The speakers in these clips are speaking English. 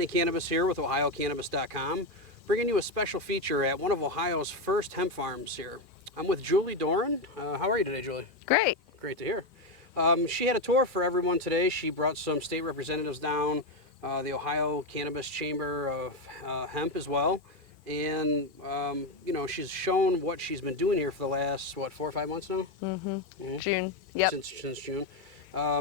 JohnnyCannabis here with OhioCannabis.com, bringing you a special feature at one of Ohio's first hemp farms here. I'm with Julie Doran. How are you today, Julie? Great. Great to hear. She had a tour for everyone today. She brought some state representatives down, the Ohio Cannabis Chamber of Hemp as well. And, you know, she's shown what she's been doing here for the last, what, 4 or 5 months now? Mm-hmm. June. Yep. Since June.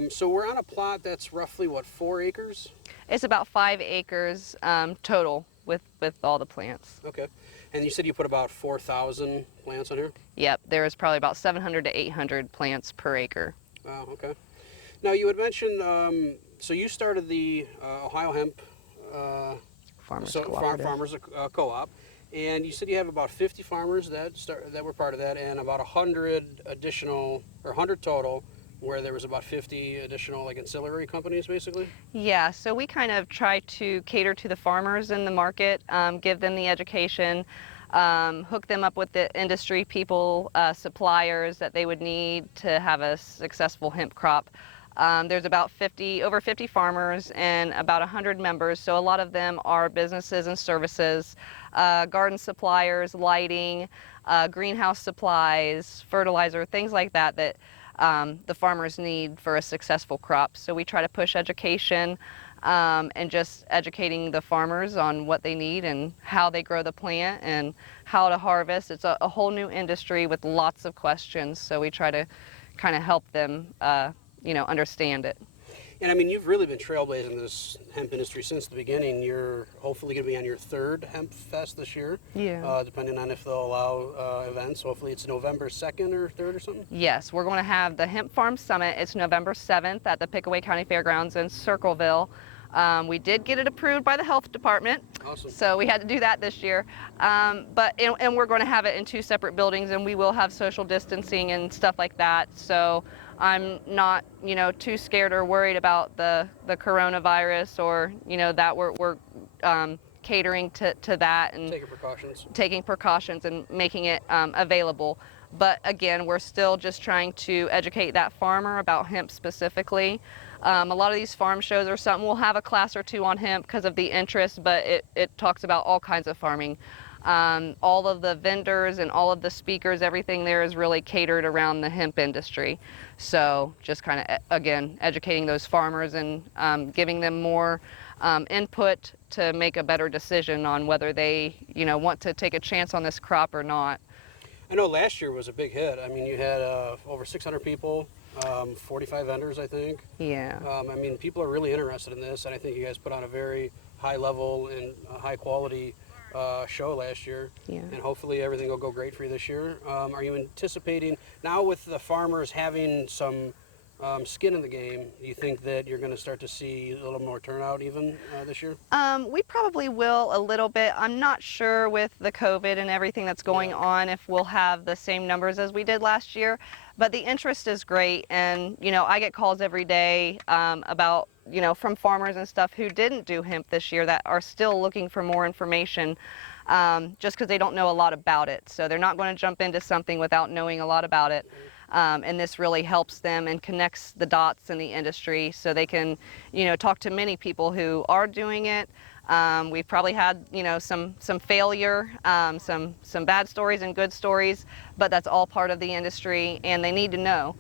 So we're on a plot that's roughly, what, 4 acres? It's about 5 acres total with all the plants. Okay. And you said you put about 4,000 plants on here? Yep. There is probably about 700 to 800 plants per acre. Wow, okay. Now you had mentioned, so you started the Ohio Hemp Farmers Co-op, and you said you have about 50 farmers that were part of that, and about 100 additional, or 100 total, where there was about 50 additional like ancillary companies basically? Yeah, so we kind of try to cater to the farmers in the market, give them the education, hook them up with the industry people, suppliers that they would need to have a successful hemp crop. There's about over 50 farmers and about 100 members, so a lot of them are businesses and services, garden suppliers, lighting, greenhouse supplies, fertilizer, things like that the farmers need for a successful crop. So we try to push education and just educating the farmers on what they need and how they grow the plant and how to harvest. It's a whole new industry with lots of questions, so we try to kind of help them you know, understand it. And I mean, you've really been trailblazing this hemp industry since the beginning. You're hopefully going to be on your 3rd Hemp Fest this year. Yeah. Depending on if they'll allow events. Hopefully it's November 2nd or 3rd or something? Yes, we're going to have the Hemp Farmers Summit. It's November 7th at the Pickaway County Fairgrounds in Circleville. We did get it approved by the health department. Awesome. So we had to do that this year. And we're going to have it in 2 separate buildings, and we will have social distancing and stuff like that. So I'm not, you know, too scared or worried about the coronavirus, or, you know, that we're catering to that and taking precautions and making it available. But again, we're still just trying to educate that farmer about hemp specifically. A lot of these farm shows or something will have a class or 2 on hemp because of the interest, but it talks about all kinds of farming. All of the vendors and all of the speakers, everything there is really catered around the hemp industry. So just kind of, again, educating those farmers and giving them more input to make a better decision on whether they, you know, want to take a chance on this crop or not. I know last year was a big hit. I mean, you had over 600 people, 45 vendors, I think. Yeah. I mean, people are really interested in this, and I think you guys put on a very high level and high quality show last year. Yeah. And hopefully everything will go great for you this year. Are you anticipating, now with the farmers having some skin in the game, do you think that you're going to start to see a little more turnout even this year? We probably will a little bit. I'm not sure with the COVID and everything that's going on if we'll have the same numbers as we did last year, but the interest is great. And, you know, I get calls every day about, you know, from farmers and stuff who didn't do hemp this year that are still looking for more information just because they don't know a lot about it. So they're not going to jump into something without knowing a lot about it. And this really helps them and connects the dots in the industry so they can, you know, talk to many people who are doing it. We've probably had, you know, some failure, some bad stories and good stories, but that's all part of the industry and they need to know.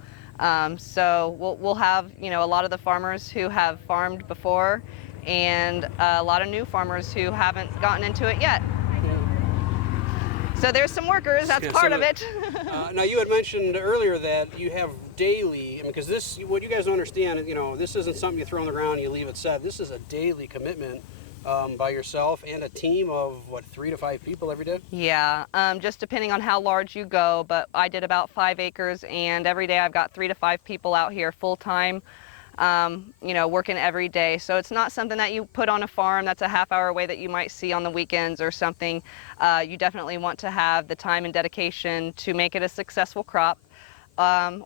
So we'll have, you know, a lot of the farmers who have farmed before and a lot of new farmers who haven't gotten into it yet. So there's some workers, that's part of it. Now you had mentioned earlier that you have daily, I mean, because this, what you guys don't understand, you know, this isn't something you throw on the ground and you leave it set. This is a daily commitment by yourself and a team of, what, 3 to 5 people every day? Yeah, just depending on how large you go, but I did about 5 acres and every day I've got 3 to 5 people out here full time. You know, working every day. So it's not something that you put on a farm that's a half-hour away that you might see on the weekends or something. You definitely want to have the time and dedication to make it a successful crop,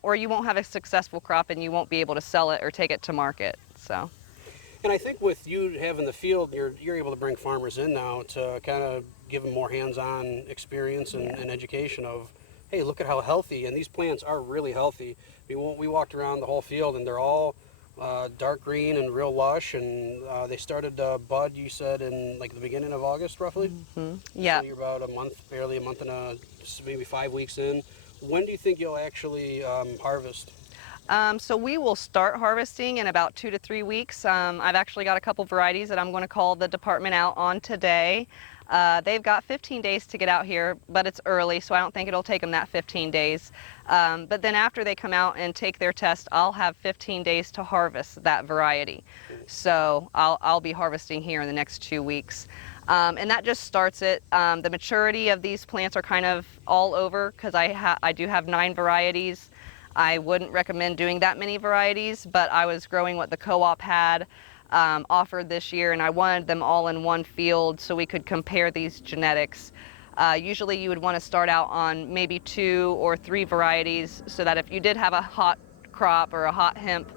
or you won't have a successful crop and you won't be able to sell it or take it to market. So. And I think with you having the field, you're able to bring farmers in now to kind of give them more hands-on experience and education of, hey, look at how healthy, and these plants are really healthy. We walked around the whole field and they're all dark green and real lush, and they started bud, you said, in like the beginning of August, roughly? Yeah. So you're about a month, barely a month and maybe 5 weeks in. When do you think you'll actually harvest? So we will start harvesting in about 2 to 3 weeks. I've actually got a couple varieties that I'm going to call the department out on today. They've got 15 days to get out here, but it's early, so I don't think it'll take them that 15 days. But then after they come out and take their test, I'll have 15 days to harvest that variety. So I'll be harvesting here in the next 2 weeks. And that just starts it. The maturity of these plants are kind of all over because I do have 9 varieties. I wouldn't recommend doing that many varieties, but I was growing what the co-op had offered this year, and I wanted them all in one field so we could compare these genetics. Usually you would want to start out on maybe 2 or 3 varieties so that if you did have a hot crop or a hot hemp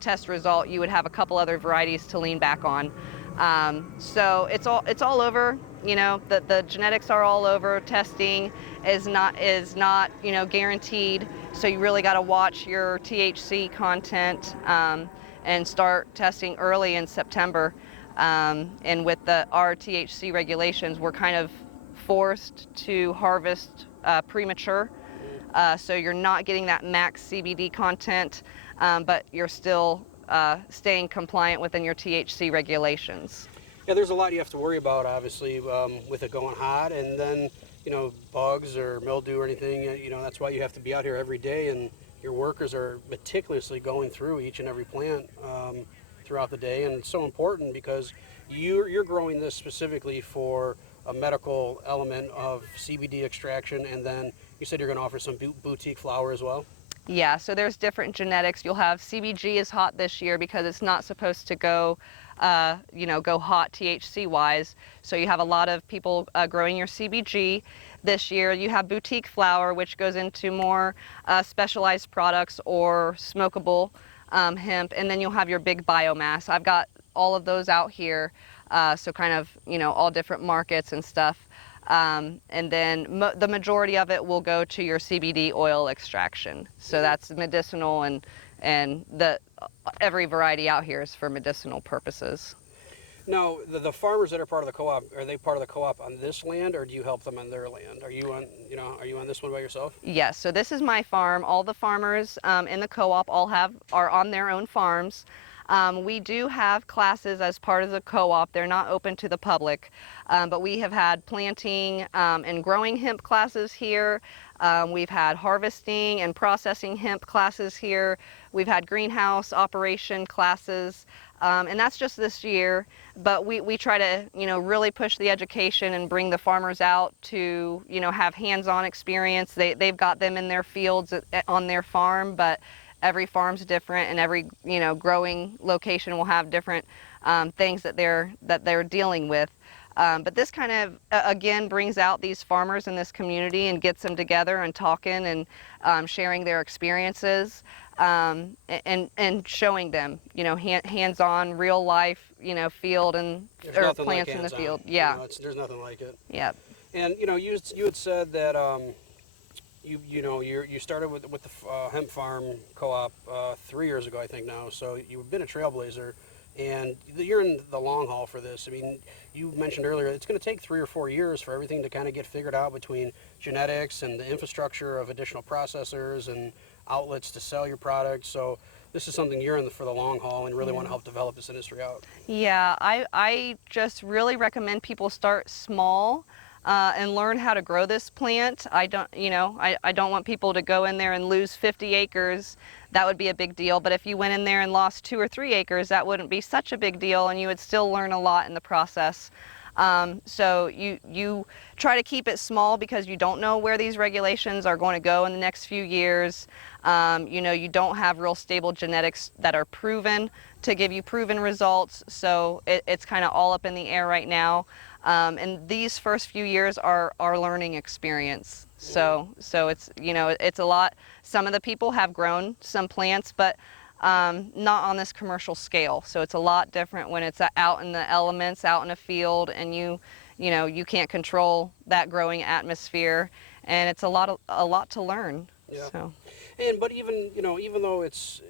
test result, you would have a couple other varieties to lean back on. So it's all over. You know, the genetics are all over. Testing is not guaranteed. So you really got to watch your THC content and start testing early in September. And with our THC regulations, we're kind of forced to harvest premature. So you're not getting that max CBD content, but you're still staying compliant within your THC regulations. Yeah, there's a lot you have to worry about, obviously, with it going hot, and then, bugs or mildew or anything. That's why you have to be out here every day, and your workers are meticulously going through each and every plant throughout the day, and it's so important because you're growing this specifically for a medical element of CBD extraction, and then you said you're going to offer some boutique flower as well. Yeah, so there's different genetics. You'll have CBG is hot this year because it's not supposed to go hot THC wise. So you have a lot of people growing your CBG this year. You have boutique flower, which goes into more specialized products or smokable hemp, and then you'll have your big biomass. I've got all of those out here, so kind of all different markets and stuff. And then the majority of it will go to your CBD oil extraction. So that's medicinal, and every variety out here is for medicinal purposes. Now, the farmers that are part of the co-op, are they part of the co-op on this land, or do you help them on their land? Are you on this one by yourself? Yes, so this is my farm. All the farmers in the co-op are on their own farms. We do have classes as part of the co-op. They're not open to the public, but we have had planting and growing hemp classes here. We've had harvesting and processing hemp classes here. We've had greenhouse operation classes, and that's just this year. But we try to really push the education and bring the farmers out to have hands-on experience. They've got them in their fields on their farm, but every farm's different, and every growing location will have different things that they're dealing with. But this kind of again brings out these farmers in this community and gets them together and talking and sharing their experiences and showing them hands-on, real life field and or plants in the field. Yeah, there's nothing like it. Yeah. And you had said that you started with the hemp farm co-op 3 years ago, I think now. So you've been a trailblazer, and you're in the long haul for this. I mean, you mentioned earlier it's going to take 3 or 4 years for everything to kind of get figured out between genetics and the infrastructure of additional processors and outlets to sell your product. So this is something you're in for the long haul and really want to help develop this industry out. Yeah, I just really recommend people start small. And learn how to grow this plant. I don't want people to go in there and lose 50 acres. That would be a big deal. But if you went in there and lost 2 or 3 acres, that wouldn't be such a big deal, and you would still learn a lot in the process. So you try to keep it small because you don't know where these regulations are going to go in the next few years. You don't have real stable genetics that are proven to give you proven results. So it's kind of all up in the air right now. And these first few years are our learning experience. So it's it's a lot. Some of the people have grown some plants, but not on this commercial scale. So it's a lot different when it's out in the elements, out in a field, and you can't control that growing atmosphere. and it's a lot to learn. Yeah. So. But even though it's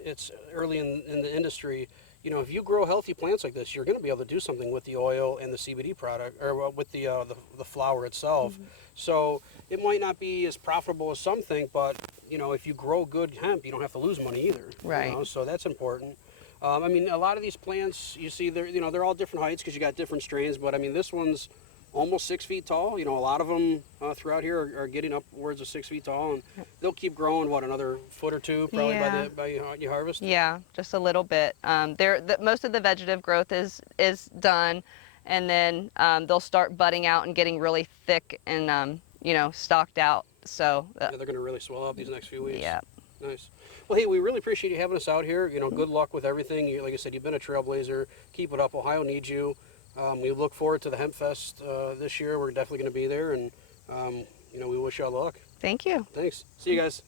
early in the industry, if you grow healthy plants like this, you're going to be able to do something with the oil and the CBD product, or with the flower itself. Mm-hmm. So it might not be as profitable as some think, but if you grow good hemp, you don't have to lose money either. Right. So that's important. I mean, a lot of these plants, you see, they're all different heights because you got different strains. But I mean, this one's almost 6 feet tall. A lot of them throughout here are getting upwards of 6 feet tall, and they'll keep growing. What, another foot or two, probably Yeah. by you harvest. Yeah, just a little bit. Most of the vegetative growth is done, and then they'll start budding out and getting really thick and stalked out. So Yeah, they're going to really swell up these next few weeks. yeah. Nice. Well, hey, we really appreciate you having us out here. Good luck with everything. Like I said, you've been a trailblazer. Keep it up. Ohio needs you. We look forward to the Hemp Fest this year. We're definitely going to be there, and we wish you all luck. Thank you. Thanks. See you guys.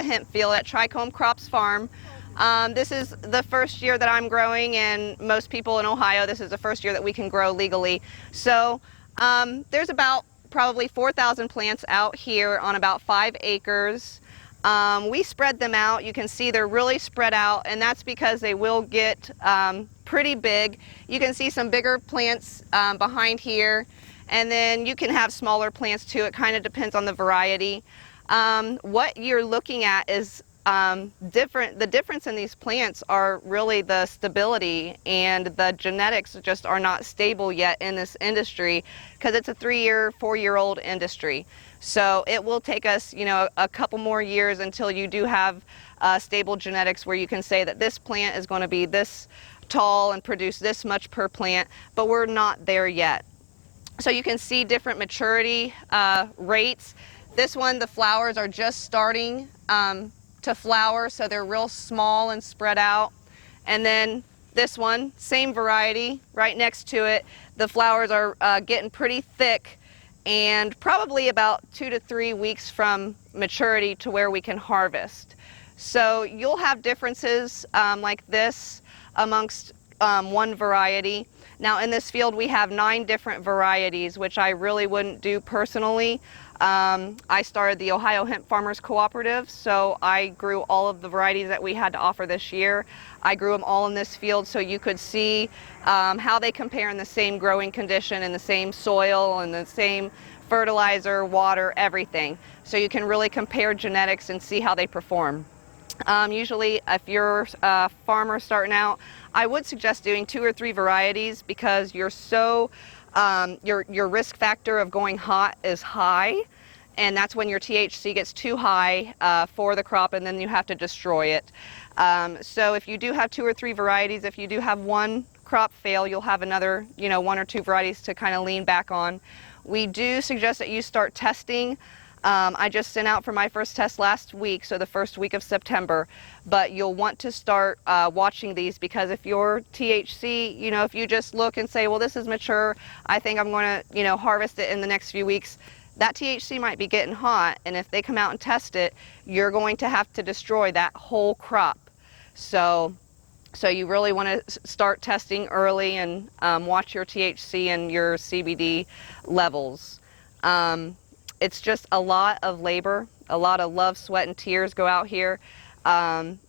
the hemp field at Trichome Crops Farm. This is the first year that I'm growing, and most people in Ohio, this is the first year that we can grow legally. So there's about probably 4,000 plants out here on about 5 acres. We spread them out. You can see they're really spread out, and that's because they will get pretty big. You can see some bigger plants behind here, and then you can have smaller plants too. It kind of depends on the variety. What you're looking at is the difference in these plants are really the stability, and the genetics just are not stable yet in this industry because it's a 3-year, 4-year-old industry. So it will take us, you know, a couple more years until you do have stable genetics where you can say that this plant is going to be this tall and produce this much per plant, but we're not there yet. So you can see different maturity rates. This one, the flowers are just starting to flower, so they're real small and spread out. And then this one, same variety, right next to it, the flowers are getting pretty thick and probably about 2 to 3 weeks from maturity to where we can harvest. So you'll have differences like this amongst one variety. Now in this field we have 9 different varieties, which I really wouldn't do personally. I started the Ohio Hemp Farmers Co-op, so I grew all of the varieties that we had to offer this year. I grew them all in this field so you could see how they compare in the same growing condition, in the same soil, and the same fertilizer, water, everything. So you can really compare genetics and see how they perform. Usually if you're a farmer starting out, I would suggest doing 2 or 3 varieties because you're so your risk factor of going hot is high, and that's when your THC gets too high for the crop, and then you have to destroy it. So if you do have 2 or 3 varieties, if you do have one crop fail, you'll have another, you know, 1 or 2 varieties to kind of lean back on. We do suggest that you start testing. I just sent out for my first test last week, so the first week of September, but you'll want to start watching these, because if your THC, you know, if you just look and say, well, this is mature, I think I'm going to, you know, harvest it in the next few weeks, that THC might be getting hot, and if they come out and test it, you're going to have to destroy that whole crop. So you really want to start testing early and watch your THC and your CBD levels. It's just a lot of labor, a lot of love, sweat, and tears go out here.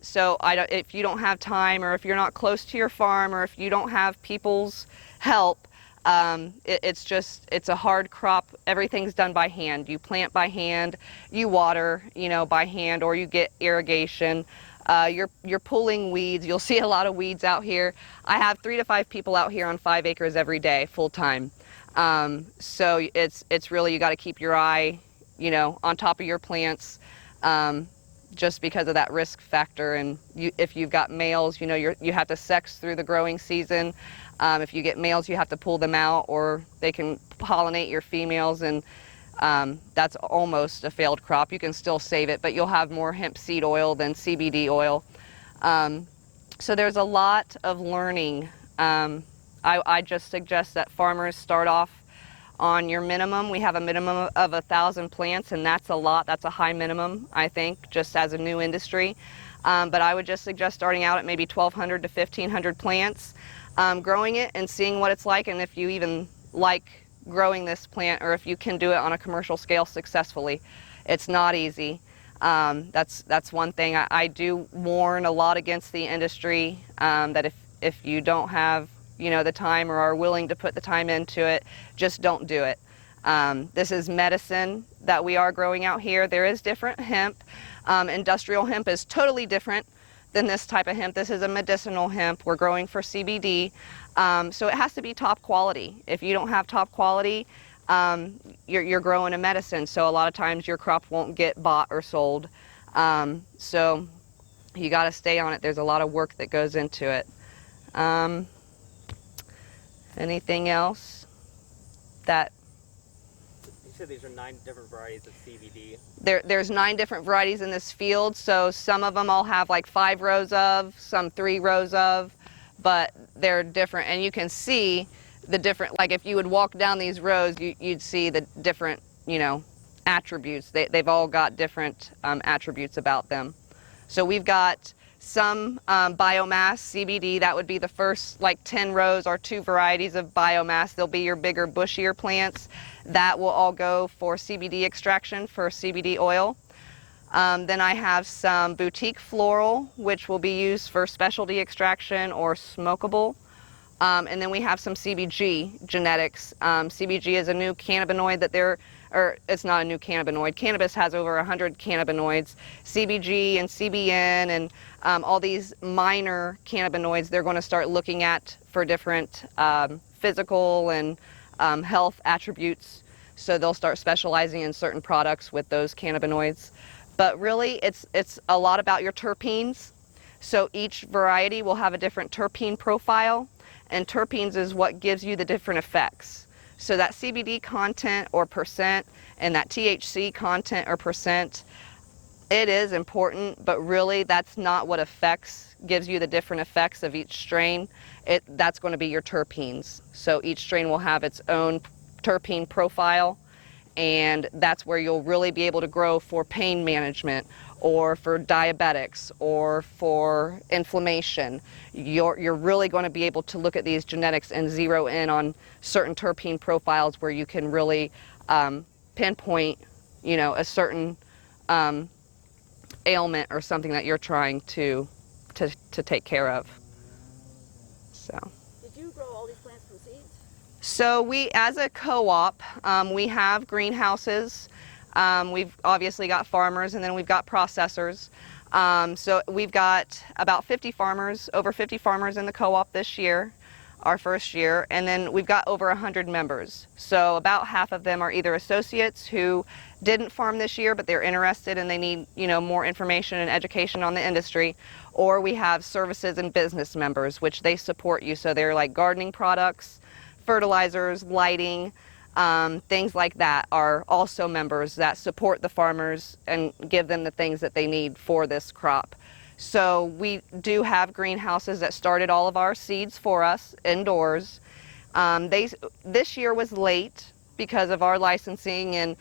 So if you don't have time, or if you're not close to your farm, or if you don't have people's help, it's a hard crop. Everything's done by hand. You plant by hand, you water, you know, by hand, or you get irrigation. You're pulling weeds. You'll see a lot of weeds out here. I have 3 to 5 people out here on 5 acres every day, full time. So it's really, you got to keep your eye, you know, on top of your plants, just because of that risk factor. And if you've got males, you know, you have to sex through the growing season. If you get males, you have to pull them out, or they can pollinate your females, and that's almost a failed crop. You can still save it, but you'll have more hemp seed oil than CBD oil. So there's a lot of learning. I just suggest that farmers start off on your minimum. We have a minimum of 1,000 plants, and that's a lot. That's a high minimum, I think, just as a new industry. But I would just suggest starting out at maybe 1,200 to 1,500 plants, growing it and seeing what it's like, and if you even like growing this plant, or if you can do it on a commercial scale successfully. It's not easy. That's one thing. I do warn a lot against the industry, that if you don't have, you know, the time, or are willing to put the time into it, just don't do it. This is medicine that we are growing out here. There is different hemp. Industrial hemp is totally different than this type of hemp. This is a medicinal hemp. We're growing for CBD. So it has to be top quality. If you don't have top quality, you're growing a medicine. So a lot of times your crop won't get bought or sold. So you got to stay on it. There's a lot of work that goes into it. Anything else that... You said these are 9 different varieties of CBD. There's 9 different varieties in this field, so some of them I'll have like 5 rows of, some 3 rows of, but they're different, and you can see the different, like if you would walk down these rows, you'd see the different, you know, attributes. They've all got different attributes about them. So we've got some biomass, CBD, that would be the first like 10 rows or 2 varieties of biomass. They'll be your bigger, bushier plants. That will all go for CBD extraction for CBD oil. Then I have some boutique floral, which will be used for specialty extraction or smokable. And then we have some CBG genetics. CBG is a new cannabinoid that it's not a new cannabinoid. Cannabis has over 100 cannabinoids. CBG and CBN and all these minor cannabinoids they're going to start looking at for different physical and health attributes. So they'll start specializing in certain products with those cannabinoids. But really, it's a lot about your terpenes. So each variety will have a different terpene profile, and terpenes is what gives you the different effects. So that CBD content or percent and that THC content or percent, it is important, but really that's not what gives you the different effects of each strain. That's going to be your terpenes. So each strain will have its own terpene profile, and that's where you'll really be able to grow for pain management or for diabetics or for inflammation. You're really going to be able to look at these genetics and zero in on certain terpene profiles where you can really pinpoint, a certain ailment or something that you're trying to take care of. So. Did you grow all these plants from seeds? So we, as a co-op, we have greenhouses. We've obviously got farmers, and then we've got processors. So we've got about 50 farmers, over 50 farmers in the co-op this year, our first year, and then we've got over 100 members. So about half of them are either associates who didn't farm this year, but they're interested and they need, more information and education on the industry, or we have services and business members, which they support you. So they're like gardening products, fertilizers, lighting, things like that are also members that support the farmers and give them the things that they need for this crop. So we do have greenhouses that started all of our seeds for us indoors. This year was late because of our licensing and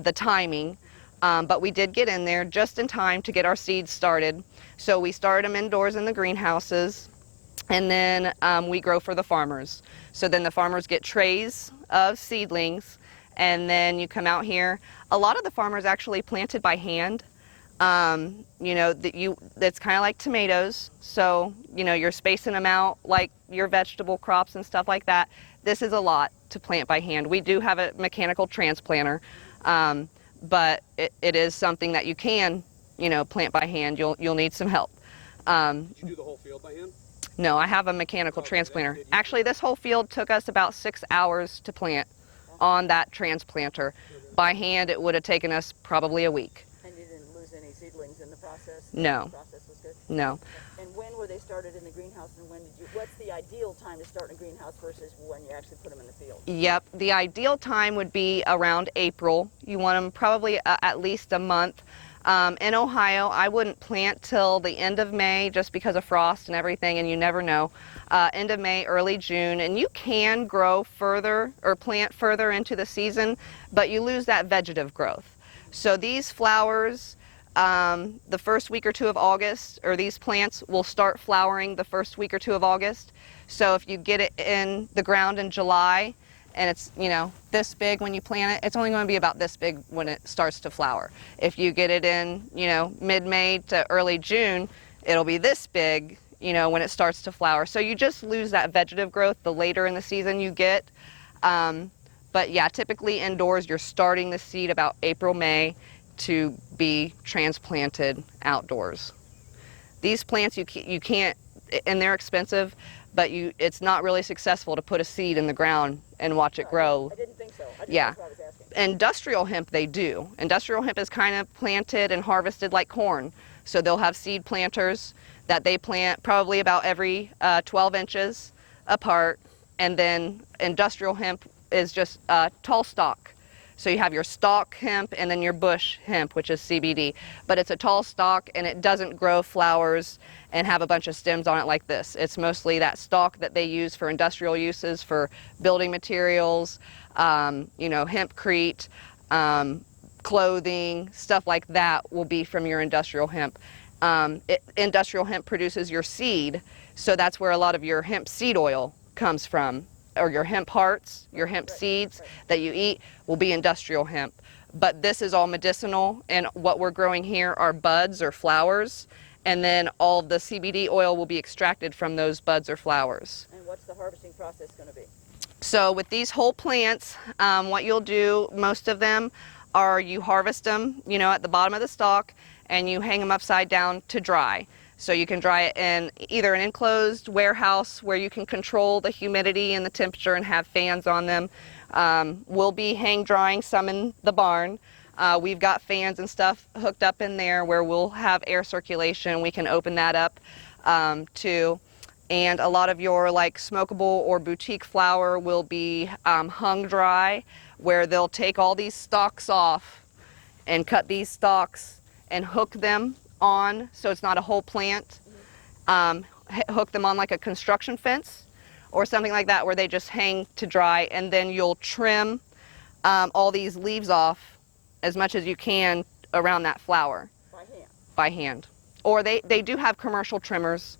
the timing, but we did get in there just in time to get our seeds started. So we started them indoors in the greenhouses, and then we grow for the farmers. So then the farmers get trays of seedlings, and then you come out here. A lot of the farmers actually planted by hand. It's kind of like tomatoes. So, you're spacing them out like your vegetable crops and stuff like that. This is a lot to plant by hand. We do have a mechanical transplanter, but it is something that you can, plant by hand. You'll need some help. Did you do the whole field by hand? No, I have a mechanical transplanter. Actually, this whole field took us about 6 hours to plant on that transplanter. By hand, it would have taken us probably a week. And you didn't lose any seedlings in the process? No. The process was good? No. And when were they started in the greenhouse, and what's the ideal time to start in a greenhouse versus when you actually put them in the field? Yep, the ideal time would be around April. You want them probably at least a month. In Ohio, I wouldn't plant till the end of May just because of frost and everything, and you never know. End of May, early June, and you can grow further or plant further into the season, but you lose that vegetative growth. So these flowers, the first week or two of August, or these plants will start flowering the first week or two of August. So if you get it in the ground in July, and it's, this big when you plant it, it's only going to be about this big when it starts to flower. If you get it in, mid-May to early June, it'll be this big, when it starts to flower. So you just lose that vegetative growth the later in the season you get. But yeah, typically indoors, you're starting the seed about April, May to be transplanted outdoors. These plants, you can't, and they're expensive, but it's not really successful to put a seed in the ground and watch it grow. I didn't think so. Yeah. That's what I was asking. Industrial hemp, they do. Industrial hemp is kind of planted and harvested like corn. So they'll have seed planters that they plant probably about every 12 inches apart. And then industrial hemp is just tall stalk. So you have your stalk hemp and then your bush hemp, which is CBD. But it's a tall stalk and it doesn't grow flowers and have a bunch of stems on it like this. It's mostly that stalk that they use for industrial uses, for building materials, hempcrete, clothing, stuff like that will be from your industrial hemp. Industrial hemp produces your seed, so that's where a lot of your hemp seed oil comes from, or your hemp hearts, your hemp seeds that you eat will be industrial hemp. But this is all medicinal, and what we're growing here are buds or flowers, and then all of the CBD oil will be extracted from those buds or flowers. And what's the harvesting process going to be? So with these whole plants, what you'll do, most of them are you harvest them, you know, at the bottom of the stalk, and you hang them upside down to dry. So you can dry it in either an enclosed warehouse where you can control the humidity and the temperature and have fans on them. We'll be hang drying some in the barn. We've got fans and stuff hooked up in there where we'll have air circulation. We can open that up too. And a lot of your like smokable or boutique flower will be hung dry, where they'll take all these stalks off and cut these stalks and hook them on, so it's not a whole plant. Hook them on like a construction fence or something like that, where they just hang to dry, and then you'll trim all these leaves off as much as you can around that flower. By hand? By hand. Or they do have commercial trimmers,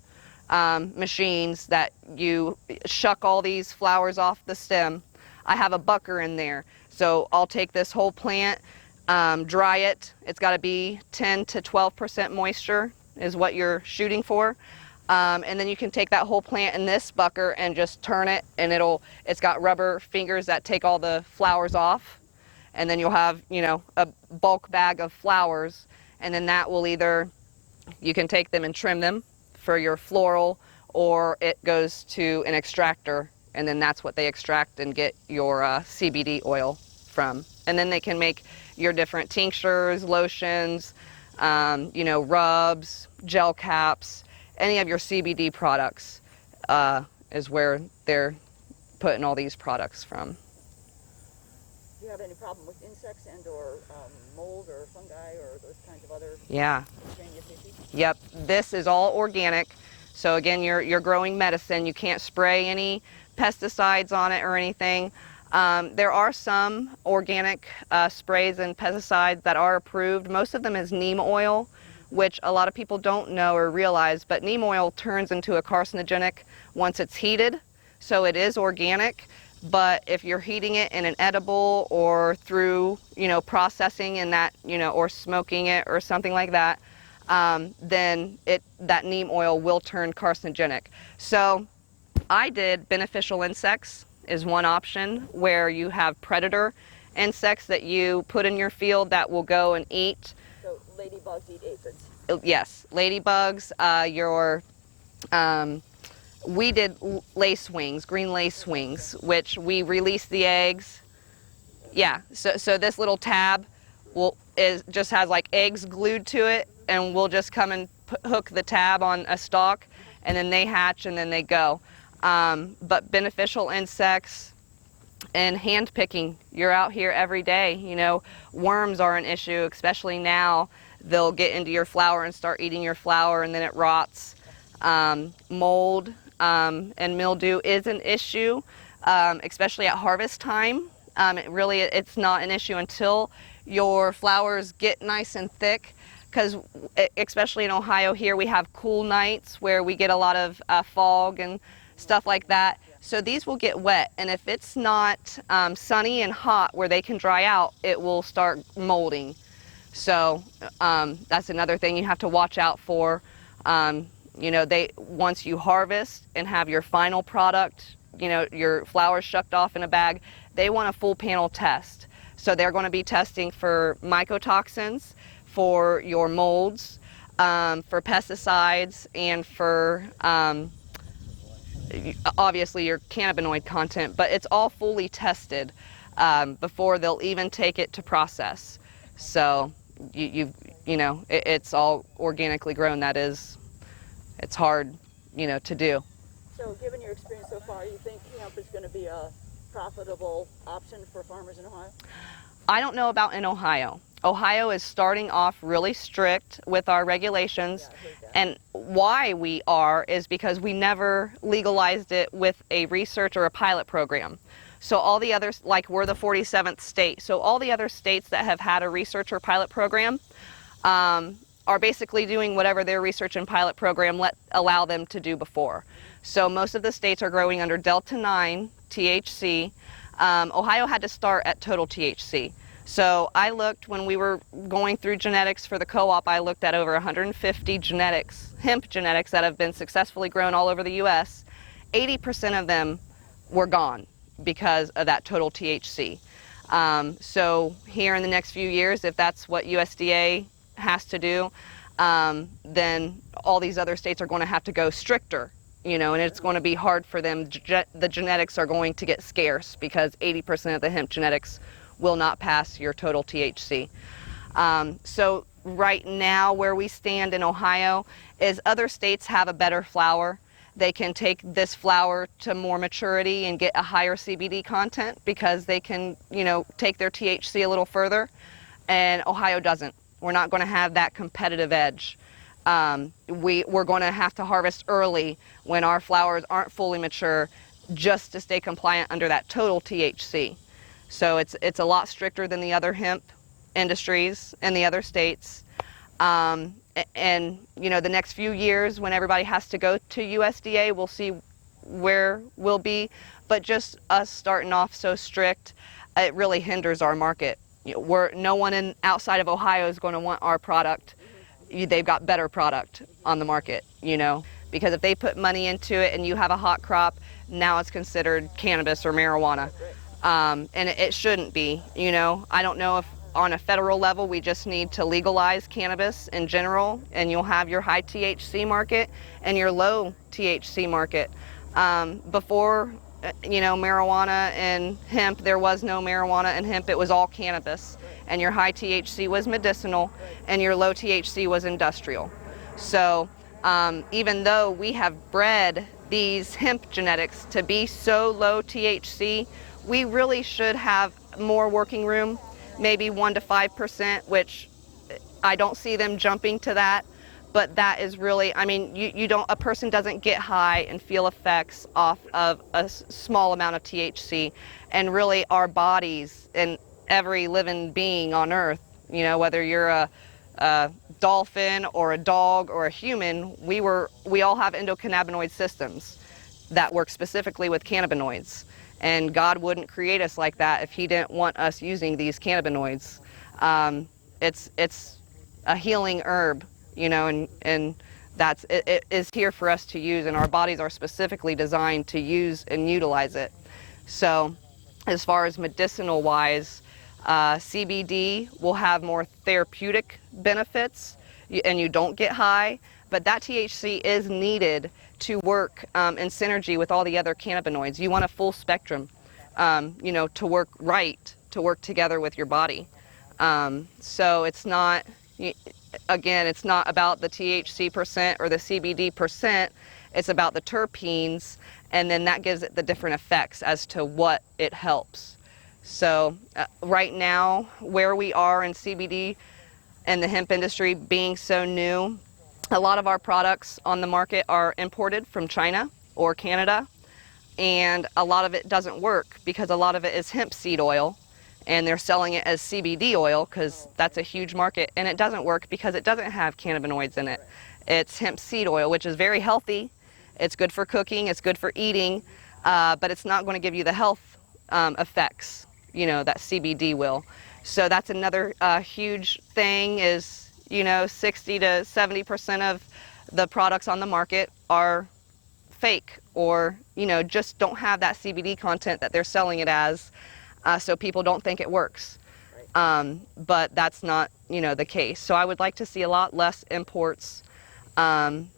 machines that you shuck all these flowers off the stem. I have a bucker in there, so I'll take this whole plant, dry it. It's got to be 10 to 12% moisture is what you're shooting for. And then you can take that whole plant in this bucker and just turn it, and it's got rubber fingers that take all the flowers off. And then you'll have, you know, a bulk bag of flowers, and then that will either, you can take them and trim them for your floral, or it goes to an extractor, and then that's what they extract and get your CBD oil from. And then they can make your different tinctures, lotions, you know, rubs, gel caps, any of your CBD products is where they're putting all these products from. Do you have any problem with insects and or mold or fungi or those kinds of other dangerous issues? Yep, this is all organic. So again, you're growing medicine. You can't spray any pesticides on it or anything. There are some organic sprays and pesticides that are approved. Most of them is neem oil, which a lot of people don't know or realize, but neem oil turns into a carcinogenic once it's heated. So it is organic, but if you're heating it in an edible or through, you know, processing in that, you know, or smoking it or something like that, then that neem oil will turn carcinogenic. So I did beneficial insects is one option, where you have predator insects that you put in your field that will go and eat. So ladybugs eat aphids? Yes, ladybugs, we did lacewings, green lacewings, which we release the eggs. Yeah, so this little tab just has like eggs glued to it, and we'll just come and hook the tab on a stalk, and then they hatch and then they go. But beneficial insects and hand picking, you're out here every day. You know, worms are an issue, especially now. They'll get into your flower and start eating your flower, and then it rots. Mold and mildew is an issue, especially at harvest time. It's not an issue until your flowers get nice and thick, because especially in Ohio here, we have cool nights where we get a lot of fog and stuff like that. So these will get wet, and if it's not sunny and hot where they can dry out, it will start molding. So that's another thing you have to watch out for. You know, once you harvest and have your final product, you know, your flowers shucked off in a bag, they want a full panel test. So they're going to be testing for mycotoxins, for your molds, for pesticides, and for obviously your cannabinoid content, but it's all fully tested before they'll even take it to process. So you know, it's all organically grown. It's hard, you know, to do. So given your experience so far, you think hemp is going to be a profitable option for farmers in Ohio? I don't know about in Ohio. Ohio is starting off really strict with our regulations, and why we are is because we never legalized it with a research or a pilot program. So all the others, like we're the 47th state, so all the other states that have had a research or pilot program are basically doing whatever their research and pilot program allow them to do before. So most of the states are growing under Delta 9 THC. Ohio had to start at total THC. So I looked, when we were going through genetics for the co-op, I looked at over 150 genetics, hemp genetics that have been successfully grown all over the US. 80% of them were gone because of that total THC. So here in the next few years, if that's what USDA has to do, then all these other states are going to have to go stricter, you know, and it's going to be hard for them. The genetics are going to get scarce because 80% of the hemp genetics will not pass your total THC. So right now where we stand in Ohio is other states have a better flower. They can take this flower to more maturity and get a higher CBD content because they can, you know, take their THC a little further, and Ohio doesn't. We're not going to have that competitive edge. We're going to have to harvest early when our flowers aren't fully mature just to stay compliant under that total THC. So it's a lot stricter than the other hemp industries in the other states. And you know, the next few years when everybody has to go to USDA, we'll see where we'll be. But just us starting off so strict, it really hinders our market. You know, no one outside of Ohio is going to want our product. They've got better product on the market, you know, because if they put money into it and you have a hot crop, now it's considered cannabis or marijuana. And it shouldn't be, you know. I don't know if on a federal level we just need to legalize cannabis in general, and you'll have your high THC market and your low THC market. Before, you know, marijuana and hemp, there was no marijuana and hemp, it was all cannabis. And your high THC was medicinal and your low THC was industrial. So even though we have bred these hemp genetics to be so low THC, we really should have more working room, maybe 1 to 5%, which I don't see them jumping to that. But that is really, I mean, a person doesn't get high and feel effects off of a small amount of THC. And really our bodies and every living being on earth, you know, whether you're a dolphin or a dog or a human, we all have endocannabinoid systems that work specifically with cannabinoids. And God wouldn't create us like that if he didn't want us using these cannabinoids. It's a healing herb, you know, and it is here for us to use, and our bodies are specifically designed to use and utilize it. So as far as medicinal wise, CBD will have more therapeutic benefits and you don't get high, but that THC is needed to work in synergy with all the other cannabinoids. You want a full spectrum, you know, to work right, to work together with your body. So it's not, again, it's not about the THC percent or the CBD percent, it's about the terpenes, and then that gives it the different effects as to what it helps. So right now, where we are in CBD and the hemp industry being so new, a lot of our products on the market are imported from China or Canada, and a lot of it doesn't work because a lot of it is hemp seed oil, and they're selling it as CBD oil because that's a huge market, and it doesn't work because it doesn't have cannabinoids in it. It's hemp seed oil, which is very healthy. It's good for cooking, it's good for eating, but it's not going to give you the health effects, you know, that CBD will. So that's another huge thing is, you know, 60 to 70% of the products on the market are fake or, you know, just don't have that CBD content that they're selling it as, so people don't think it works. But that's not, you know, the case. So I would like to see a lot less imports and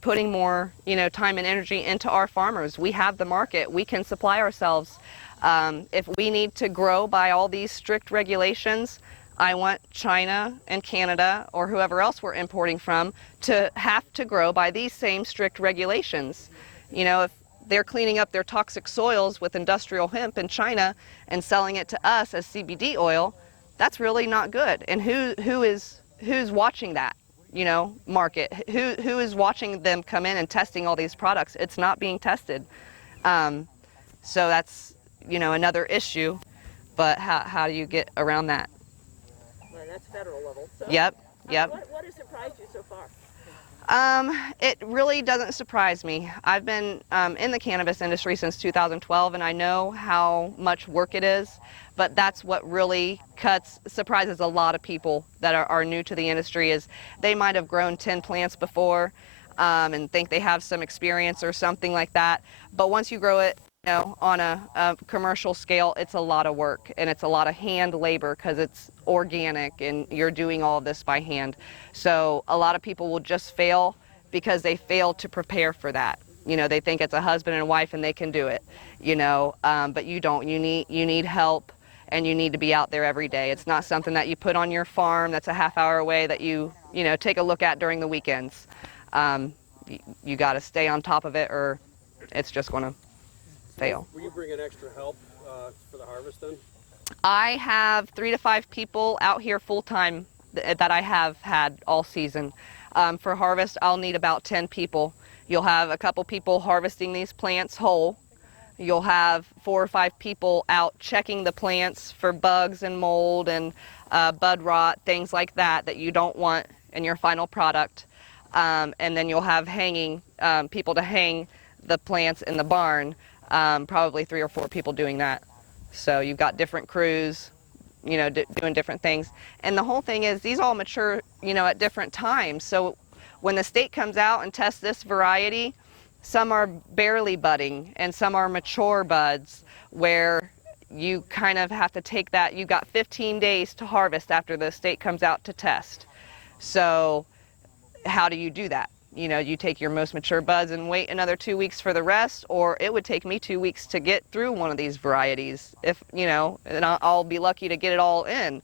putting more, you know, time and energy into our farmers. We have the market. We can supply ourselves. If we need to grow by all these strict regulations, I want China and Canada or whoever else we're importing from to have to grow by these same strict regulations. You know, if they're cleaning up their toxic soils with industrial hemp in China and selling it to us as CBD oil, that's really not good. And who's watching that, you know, market? Who is watching them come in and testing all these products? It's not being tested. So that's, another issue, but how do you get around that? Well, that's federal level. So, Yep. What has surprised you so far? It really doesn't surprise me. I've been in the cannabis industry since 2012, and I know how much work it is, but that's what really surprises a lot of people that are new to the industry is they might have grown 10 plants before and think they have some experience or something like that, but once you grow it on a commercial scale, it's a lot of work and it's a lot of hand labor because it's organic and you're doing all of this by hand. So a lot of people will just fail because they fail to prepare for that. They think it's a husband and a wife and they can do it, but you don't. You need help and you need to be out there every day. It's not something that you put on your farm that's a half hour away that you take a look at during the weekends. You got to stay on top of it or it's just going to fail. Will you bring in extra help for the harvest then? I have 3 to 5 people out here full-time that I have had all season. For harvest, I'll need about 10 people. You'll have a couple people harvesting these plants whole. You'll have 4 or 5 people out checking the plants for bugs and mold and bud rot, things like that you don't want in your final product. And then you'll have people to hang the plants in the barn. Probably 3 or 4 people doing that. So you've got different crews, doing different things. And the whole thing is these all mature, at different times. So when the state comes out and tests this variety, some are barely budding and some are mature buds where you kind of have to take that. You've got 15 days to harvest after the state comes out to test. So how do you do that? You take your most mature buds and wait another 2 weeks for the rest, or it would take me 2 weeks to get through one of these varieties and I'll be lucky to get it all in.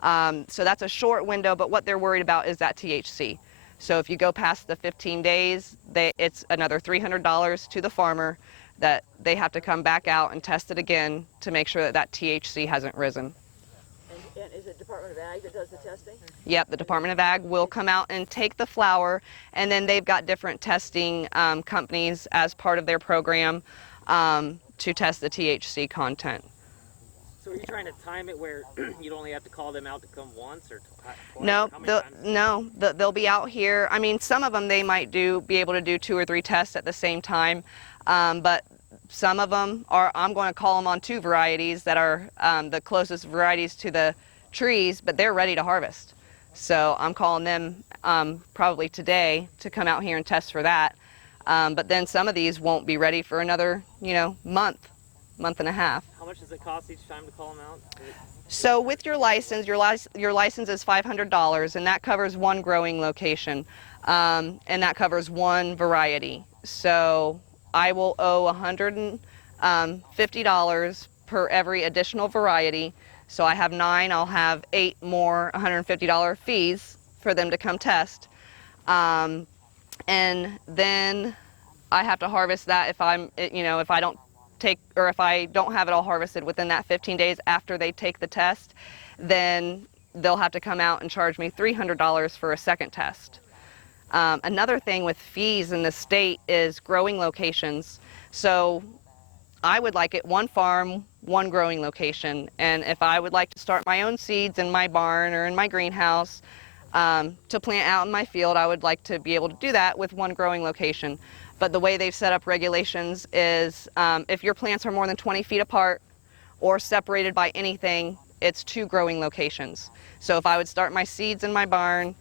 So that's a short window, but what they're worried about is that THC. So if you go past the 15 days, it's another $300 to the farmer that they have to come back out and test it again to make sure that THC hasn't risen. And is it Department of Ag that does the testing? Yep, the Department of Ag will come out and take the flower, and then they've got different testing companies as part of their program to test the THC content. So are you trying to time it where you'd only have to call them out to come once or twice? No, they'll be out here. I mean, some of them they might be able to do 2 or 3 tests at the same time, but some of them I'm going to call them on 2 varieties that are the closest varieties to the trees, but they're ready to harvest. So I'm calling them probably today to come out here and test for that. But then some of these won't be ready for another, month and a half. How much does it cost each time to call them out? So with your license is $500, and that covers 1 growing location, and that covers 1 variety. So I will owe $150 per every additional variety. So I have 9, I'll have 8 more $150 fees for them to come test. And then I have to harvest that if I don't have it all harvested within that 15 days after they take the test, then they'll have to come out and charge me $300 for a second test. Another thing with fees in the state is growing locations. So I would like it 1 farm, 1 growing location. And if I would like to start my own seeds in my barn or in my greenhouse to plant out in my field, I would like to be able to do that with 1 growing location. But the way they've set up regulations is if your plants are more than 20 feet apart or separated by anything, it's 2 growing locations. So if I would start my seeds in my barn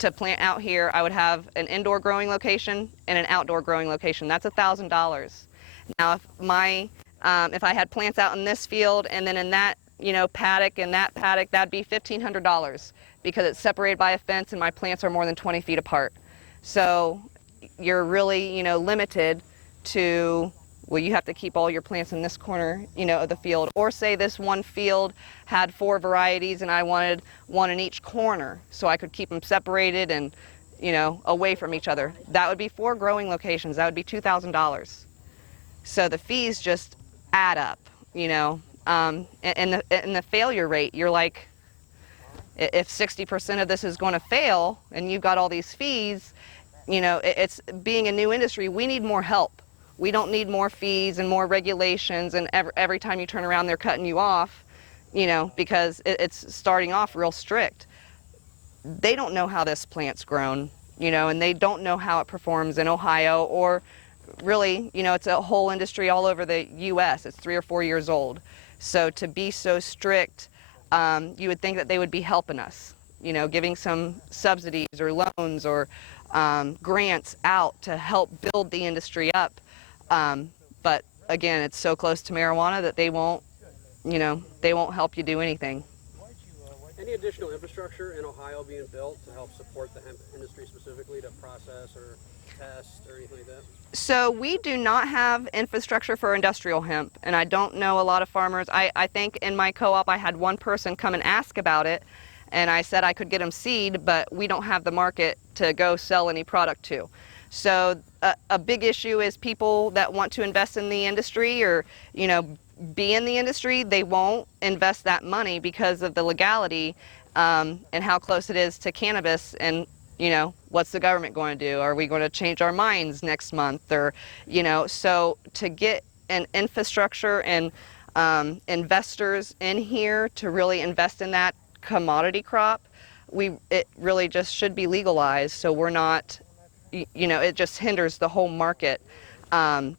to plant out here, I would have an indoor growing location and an outdoor growing location. That's $1,000. Now, if I had plants out in this field and then in that paddock and that paddock, that'd be $1,500 because it's separated by a fence and my plants are more than 20 feet apart. So you're really limited to, well, you have to keep all your plants in this corner of the field, or say this one field had 4 varieties and I wanted 1 in each corner so I could keep them separated and away from each other. That would be 4 growing locations. That would be $2,000. So the fees just add up, and the failure rate, you're like, if 60% of this is going to fail and you've got all these fees, it's being a new industry, we need more help. We don't need more fees and more regulations, and every time you turn around they're cutting you off, you know, because it's starting off real strict. They don't know how this plant's grown, you know, and they don't know how it performs in Ohio, or really, you know, it's a whole industry all over the U.S. It's 3 or 4 years old. So to be so strict, you would think that they would be helping us, you know, giving some subsidies or loans or grants out to help build the industry up. But again, it's so close to marijuana that they won't, you know, they won't help you do anything. Any additional infrastructure in Ohio being built to help support the hemp industry specifically, to process or test or anything like that? So we do not have infrastructure for industrial hemp, and I don't know a lot of farmers. I think in my co-op I had one person come and ask about it, and I said I could get them seed, but we don't have the market to go sell any product to. So a big issue is people that want to invest in the industry, or, you know, be in the industry, they won't invest that money because of the legality and how close it is to cannabis. And, you know, what's the government going to do? Are we going to change our minds next month? Or, you know, so to get an infrastructure and investors in here to really invest in that commodity crop, it really just should be legalized, so we're not, you know, it just hinders the whole market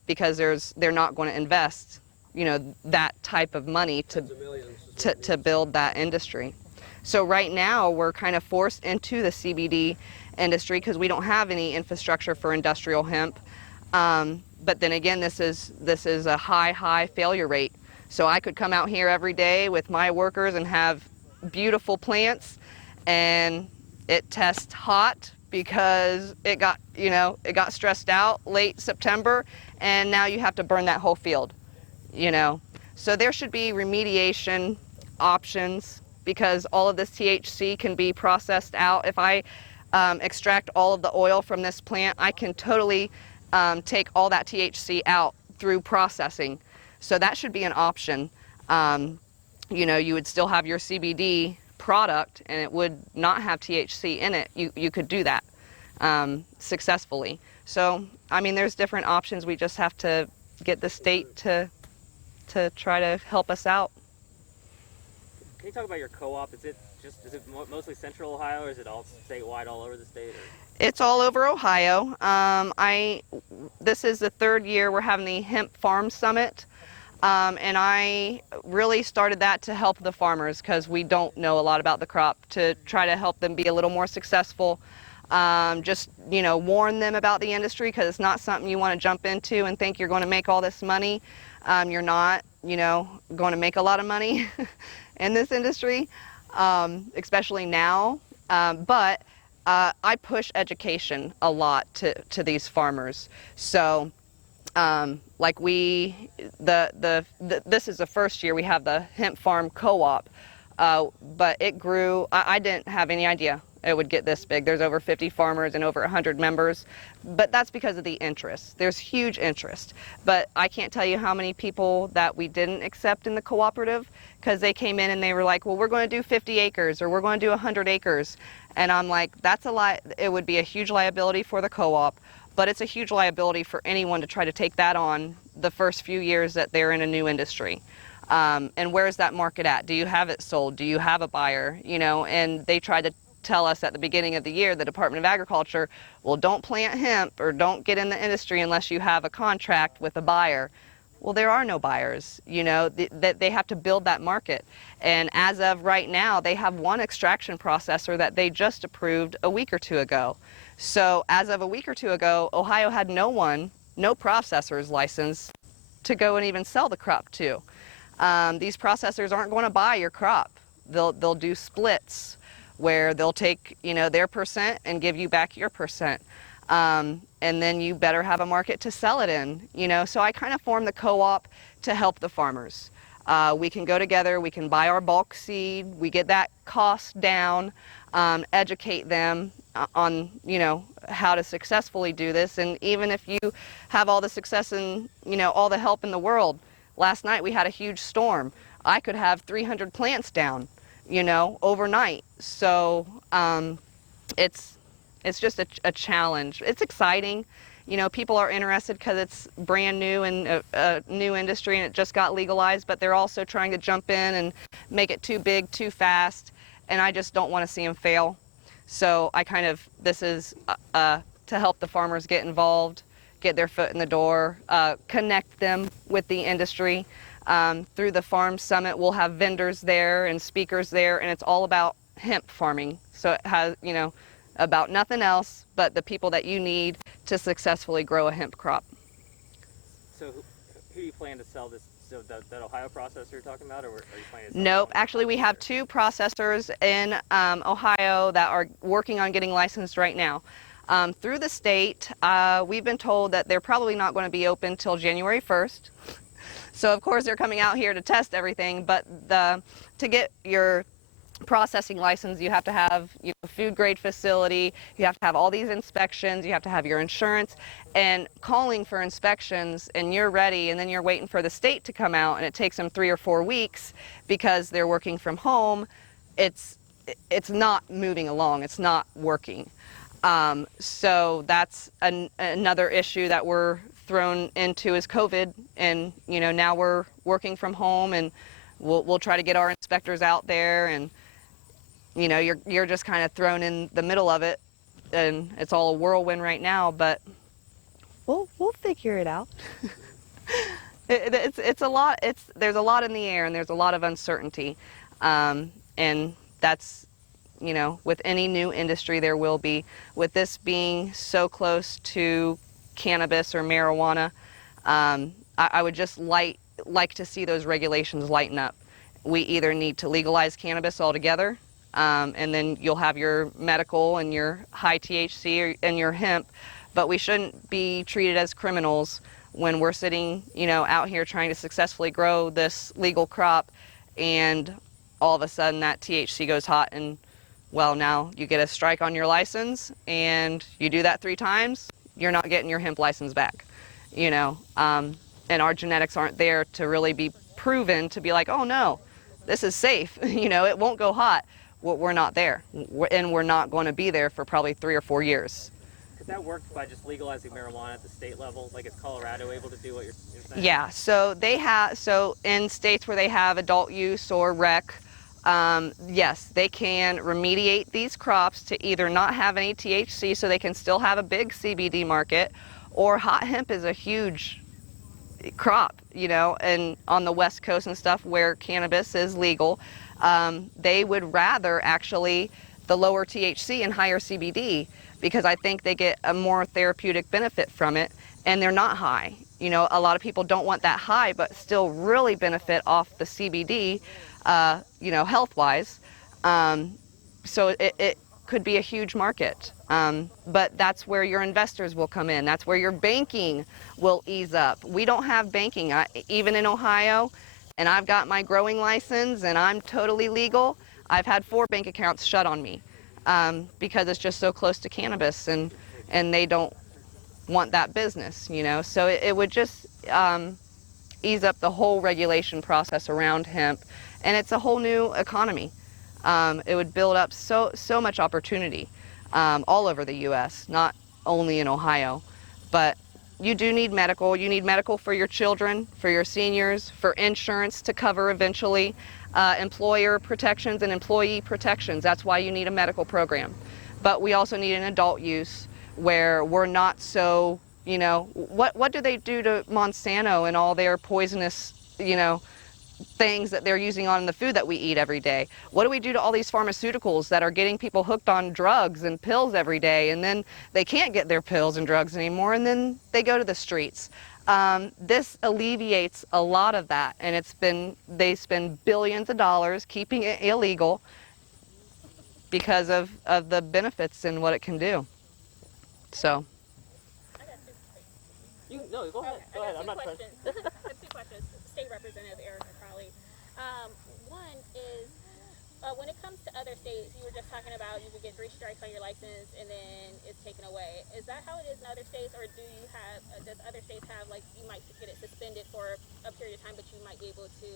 because they're not going to invest, you know, that type of money to build that industry. So right now we're kind of forced into the CBD industry because we don't have any infrastructure for industrial hemp. But then again, this is a high failure rate. So I could come out here every day with my workers and have beautiful plants, and it tests hot because it got stressed out late September, and now you have to burn that whole field, you know. So there should be remediation options, because all of this THC can be processed out. If I extract all of the oil from this plant, I can totally take all that THC out through processing. So that should be an option. You know, you would still have your CBD product and it would not have THC in it. You could do that successfully. So, I mean, there's different options. We just have to get the state to try to help us out. Can you talk about your co-op? Is it mostly Central Ohio, or is it all statewide, all over the state? Or? It's all over Ohio. This is the 3rd year we're having the Hemp Farmers Summit. And I really started that to help the farmers, because we don't know a lot about the crop, to try to help them be a little more successful. Just, you know, warn them about the industry, because it's not something you want to jump into and think you're going to make all this money. You're not, you know, going to make a lot of money in this industry, especially now. But I push education a lot to these farmers. So like this is the first year we have the Hemp Farm Co-op, but it grew. I didn't have any idea it would get this big. There's over 50 farmers and over 100 members, but that's because of the interest. There's huge interest, but I can't tell you how many people that we didn't accept in the cooperative, because they came in and they were like, well, we're going to do 50 acres or we're going to do 100 acres. And I'm like, that's a lie. It would be a huge liability for the co-op, but it's a huge liability for anyone to try to take that on the first few years that they're in a new industry. And where's that market at? Do you have it sold? Do you have a buyer? You know, and they tried to tell us at the beginning of the year, the Department of Agriculture, well, don't plant hemp or don't get in the industry unless you have a contract with a buyer. Well, there are no buyers, you know, they have to build that market. And as of right now, they have one extraction processor that they just approved a week or two ago. So as of a week or two ago, Ohio had no processors licensed to go and even sell the crop to. These processors aren't going to buy your crop. They'll do splits where they'll take, you know, their percent and give you back your percent. And then you better have a market to sell it in, you know. So I kind of formed the co-op to help the farmers. We can go together, we can buy our bulk seed, we get that cost down, educate them on, you know, how to successfully do this. And even if you have all the success and, you know, all the help in the world, last night we had a huge storm. I could have 300 plants down, you know, overnight. So it's just a challenge. It's exciting, You know, people are interested because it's brand new and a new industry and it just got legalized, but they're also trying to jump in and make it too big, too fast, and I just don't want to see them fail. So this is to help the farmers get involved, get their foot in the door, connect them with the industry. Through the Farm Summit, we'll have vendors there and speakers there, and it's all about hemp farming. So it has, you know, about nothing else but the people that you need to successfully grow a hemp crop. So who do you plan to sell this? So that Ohio processor you're talking about, or are you planning to sell Nope. it? Actually, we have 2 processors in Ohio that are working on getting licensed right now. Through the state, we've been told that they're probably not going to be open till January 1st. So of course they're coming out here to test everything, but to get your processing license, you have to have, you know, food grade facility, you have to have all these inspections, you have to have your insurance, and calling for inspections and you're ready and then you're waiting for the state to come out and it takes them 3 or 4 weeks because they're working from home. It's not moving along, it's not working. So that's another issue that we're thrown into is COVID, and you know, now we're working from home and we'll try to get our inspectors out there, and you know, you're just kind of thrown in the middle of it, and it's all a whirlwind right now, but we'll figure it out. It's a lot. There's a lot in the air and there's a lot of uncertainty, and that's, you know, with any new industry there will be. With this being so close to cannabis or marijuana, I would just like to see those regulations lighten up. We either need to legalize cannabis altogether, and then you'll have your medical and your high THC and your hemp, but we shouldn't be treated as criminals when we're sitting, you know, out here trying to successfully grow this legal crop, and all of a sudden that THC goes hot, and well, now you get a strike on your license, and you do that 3 times, you're not getting your hemp license back, you know, and our genetics aren't there to really be proven to be like, oh no, this is safe, you know, it won't go hot. We're not there, and we're not going to be there for probably 3 or 4 years. Could that work by just legalizing marijuana at the state level? Like, is Colorado able to do what you're saying? Yeah, so in states where they have adult use or rec, yes, they can remediate these crops to either not have any THC so they can still have a big CBD market, or hot hemp is a huge crop, you know, and on the West Coast and stuff where cannabis is legal, they would rather actually the lower THC and higher CBD, because I think they get a more therapeutic benefit from it, and they're not high. You know, a lot of people don't want that high, but still really benefit off the CBD, you know, health-wise. So it could be a huge market. But that's where your investors will come in. That's where your banking will ease up. We don't have banking, even in Ohio, and I've got my growing license and I'm totally legal. I've had 4 bank accounts shut on me because it's just so close to cannabis, and they don't want that business, you know. So it would just ease up the whole regulation process around hemp, and it's a whole new economy. It would build up so much opportunity all over the U.S., not only in Ohio. But you do need medical. You need medical for your children, for your seniors, for insurance to cover eventually, employer protections and employee protections. That's why you need a medical program. But we also need an adult use where we're not so, you know, what do they do to Monsanto and all their poisonous, you know, things that they're using on the food that we eat every day? What do we do to all these pharmaceuticals that are getting people hooked on drugs and pills every day, and then they can't get their pills and drugs anymore, and then they go to the streets? This alleviates a lot of that, and they spend billions of dollars keeping it illegal because of the benefits and what it can do. So. No, go ahead. Go ahead. I'm not trying. I have 2 questions. State Representative Erica Crawley. One is, when it comes to other states, you were just talking about you could get 3 strikes on your license and then it's taken away. Is that how it is in other states, or does other states have, like, you might get it suspended for a period of time, but you might be able to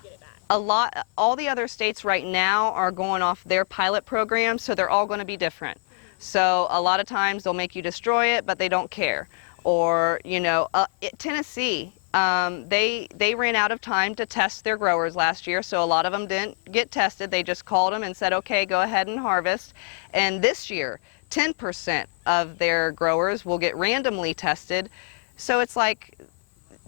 get it back? All the other states right now are going off their pilot program, so they're all going to be different. So a lot of times they'll make you destroy it, but they don't care. Or, you know, Tennessee, they ran out of time to test their growers last year, so a lot of them didn't get tested. They just called them and said, okay, go ahead and harvest. And this year, 10% of their growers will get randomly tested. So it's like,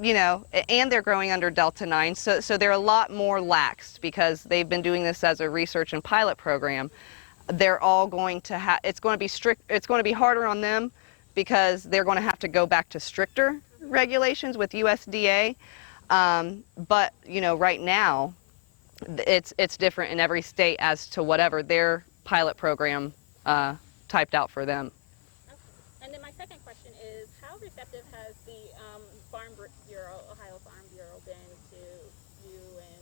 you know, and they're growing under Delta 9, so they're a lot more laxed because they've been doing this as a research and pilot program. They're all going to have, it's going to be strict, it's going to be harder on them because they're going to have to go back to stricter regulations with USDA. But, you know, right now, it's different in every state as to whatever their pilot program typed out for them. Okay. And then my second question is, how receptive has the Farm Bureau, Ohio Farm Bureau, been to you and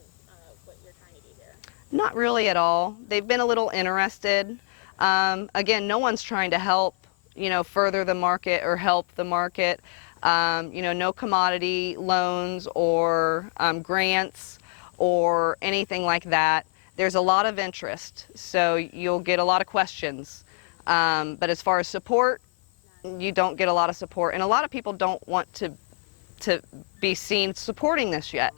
what you're trying to do here? Not really at all. They've been a little interested. Again, no one's trying to help, you know, further the market or help the market. You know, no commodity loans or grants or anything like that. There's a lot of interest, so you'll get a lot of questions. But as far as support, you don't get a lot of support, and a lot of people don't want to be seen supporting this yet.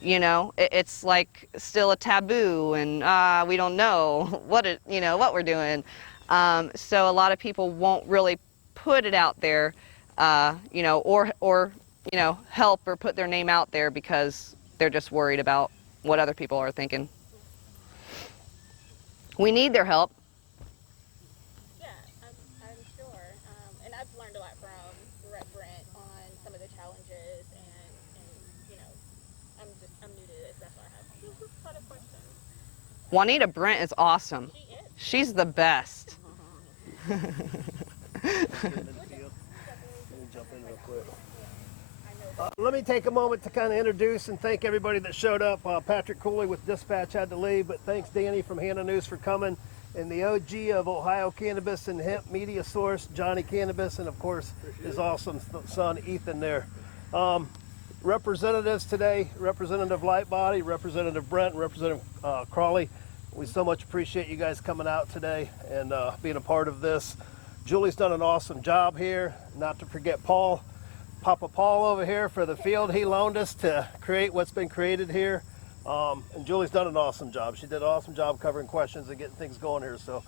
You know, it's like still a taboo, and we don't know what what we're doing. So a lot of people won't really put it out there, you know, or you know, help or put their name out there because they're just worried about what other people are thinking. We need their help. Yeah, I'm sure. And I've learned a lot from Rep Brent on some of the challenges, and you know, I'm new to this. That's why I have a lot of questions. Juanita Brent is awesome. She is. She's the best. Let me take a moment to kind of introduce and thank everybody that showed up. Patrick Cooley with Dispatch had to leave, but thanks Danny from Hannah News for coming, and the OG of Ohio Cannabis and Hemp Media Source, Johnny Cannabis, and of course his awesome son Ethan there. Representatives today, Representative Lightbody, Representative Brent, and Representative Crawley. We so much appreciate you guys coming out today and being a part of this. Julie's done an awesome job here, not to forget Paul. Papa Paul over here for the field he loaned us to create what's been created here. And Julie's done an awesome job. She did an awesome job covering questions and getting things going here. So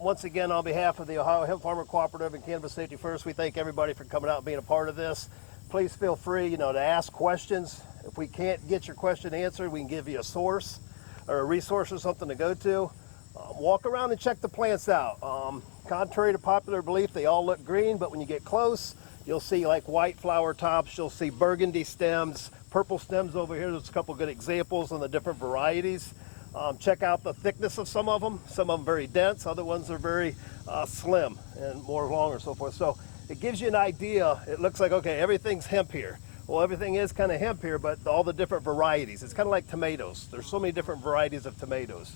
once again, on behalf of the Ohio Hemp Farmer Cooperative and Cannabis Safety First, we thank everybody for coming out and being a part of this. Please feel free, to ask questions. If we can't get your question answered, we can give you a source or a resource or something to go to. Walk around and check the plants out. Contrary to popular belief, they all look green, but when you get close, you'll see like white flower tops, you'll see burgundy stems, purple stems over here. There's a couple good examples on the different varieties. Check out the thickness of some of them very dense, other ones are very slim and more long or so forth. So it gives you an idea. It looks like, okay, everything's hemp here. Well, everything is kind of hemp here, but all the different varieties. It's kind of like tomatoes. There's so many different varieties of tomatoes.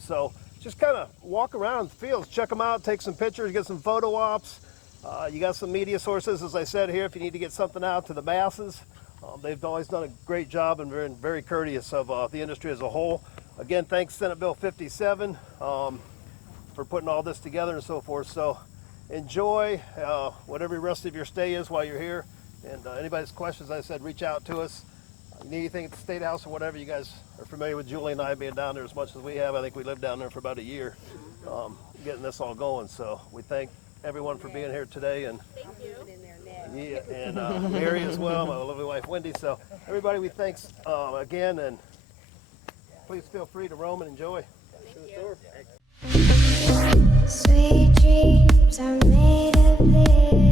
So just kind of walk around the fields, check them out, take some pictures, get some photo ops. You got some media sources, as I said here, if you need to get something out to the masses. They've always done a great job and been very courteous of the industry as a whole. Again, thanks Senate Bill 57 for putting all this together and so forth. So enjoy whatever the rest of your stay is while you're here. And anybody's questions, as I said, reach out to us. Need anything at the State House or whatever, you guys are familiar with Julie and I being down there as much as we have. I think we lived down there for about a year getting this all going. So we thank everyone for being here today, and Thank you. yeah, and Mary as well, my lovely wife Wendy. So everybody, we thanks again, and please feel free to roam and enjoy. Thank you. Sweet dreams are made of this.